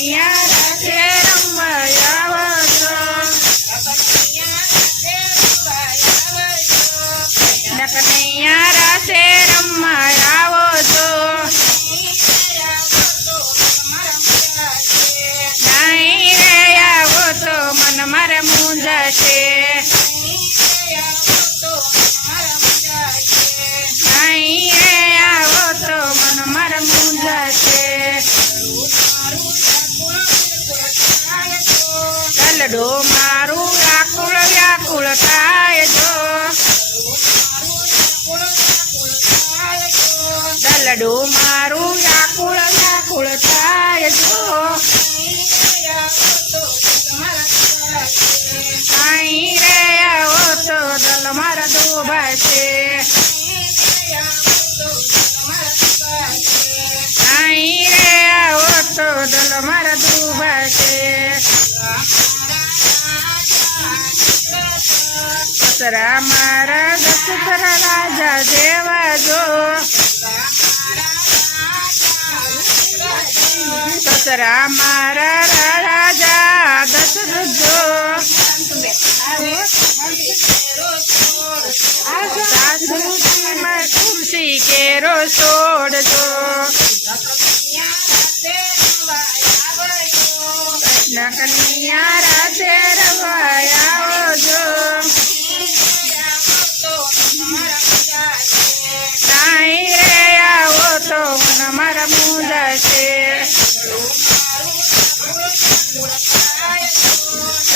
કનૈયા રાસે રમવા આવજો, કનૈયા રાસે રમવા આવજો, નાઈ રે આવો તો મન મારે મૂંઝાશે, નાઈ રે આવો તો મન મારે મૂંઝાશે, દલડો મારું વ્યાકુળ વ્યાકુળ થાય જો, દલડો મારું વ્યાકુળ વ્યાકુળ થાય જો, અહીં રે આવો તો દલ મારા દુભાશે, અહીં રે આવો તો દલ મારા દુભાશે, સસરા મારા દશરથ રાજા જેવા જો, સસરા મારા રાજા દશરથ જો, સાસુજીમાં ખુરશી કેરો છોડજો, કનૈયા રાસે રમવા આવજો, નાઈ રે આવો તો મન મારા મૂંઝાશે,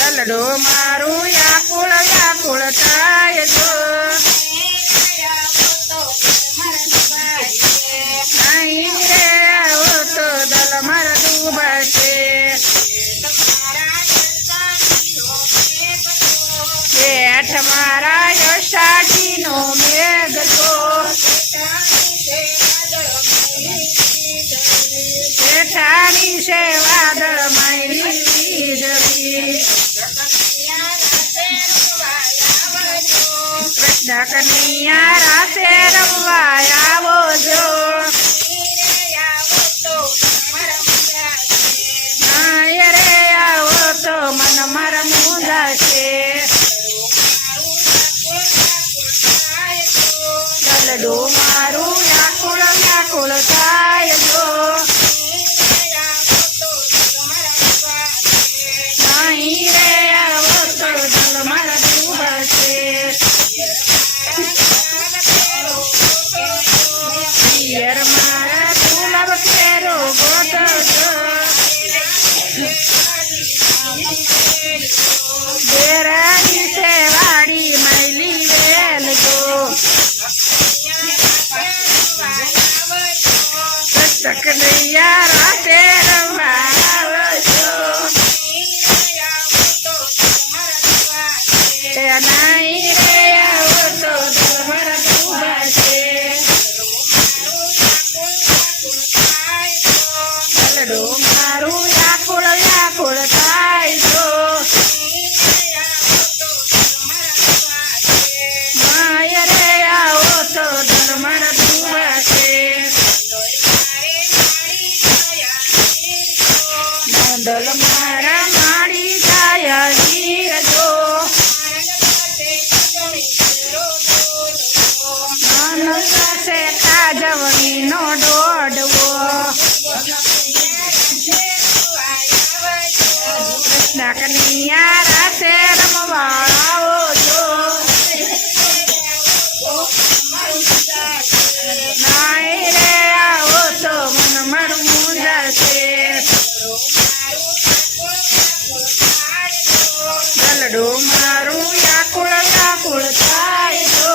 દલડો મારું વ્યાકુળ વ્યાકુળ થાય જો, નાઈ રે આવો તો દલ મારા ડૂબાશે, જેઠ મારા યશાટીનો મેઘ જો, જેઠાની છે વાદળ મારી વીજળી, કૃષ્ણ કનૈયા રાસે રમવા આવજો, નાય રે આવો તો મન મારા મૂંઝાશે, દલડો મારું વ્યાકુળ વ્યાકુળ થાય જો, નાઈ રે આવો તો દલ મારા ડૂબાશે, પિયર મારા ગુલાબ કેરો ગોતજો, દેરાની છે વાડી મૈલી વેલ જો, કનૈયા રાસે રમવા આવજો, નાઈ રે આવો તો દલ મારા ડૂબાશે, દલડો મારું વ્યાકુળ વ્યાકુળ થાય જો, નાય રે આવો તો દલ મારા ડૂબાશે, દલ મારા માડી જાય હીર જો, મન પાસે કાજવણી નો દોડવો, કૃષ્ણ કનૈયા રાસે રમવા આવજો, નાઈ રે આવો તો મન મારું મૂંઝાશે, દલડો મારું વ્યાકુળ વ્યાકુળ થાય જો,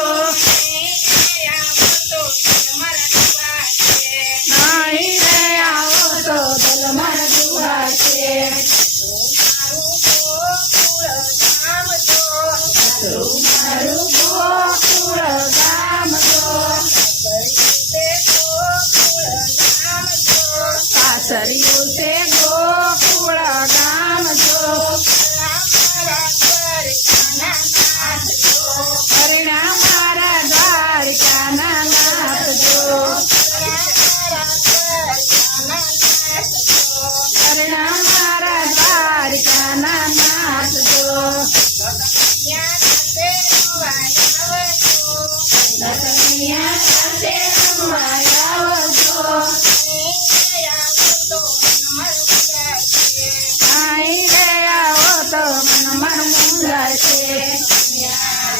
નાઈ રે આવો તો દલ મારા ડૂબાશે, મારું ગોકુળ ગામ જો, સાસરિયું છે ગોકુળ ગામ જો, પરિણામ મારા દ્વારિકાના નાથ જો, પરિણામ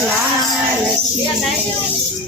લાલ કી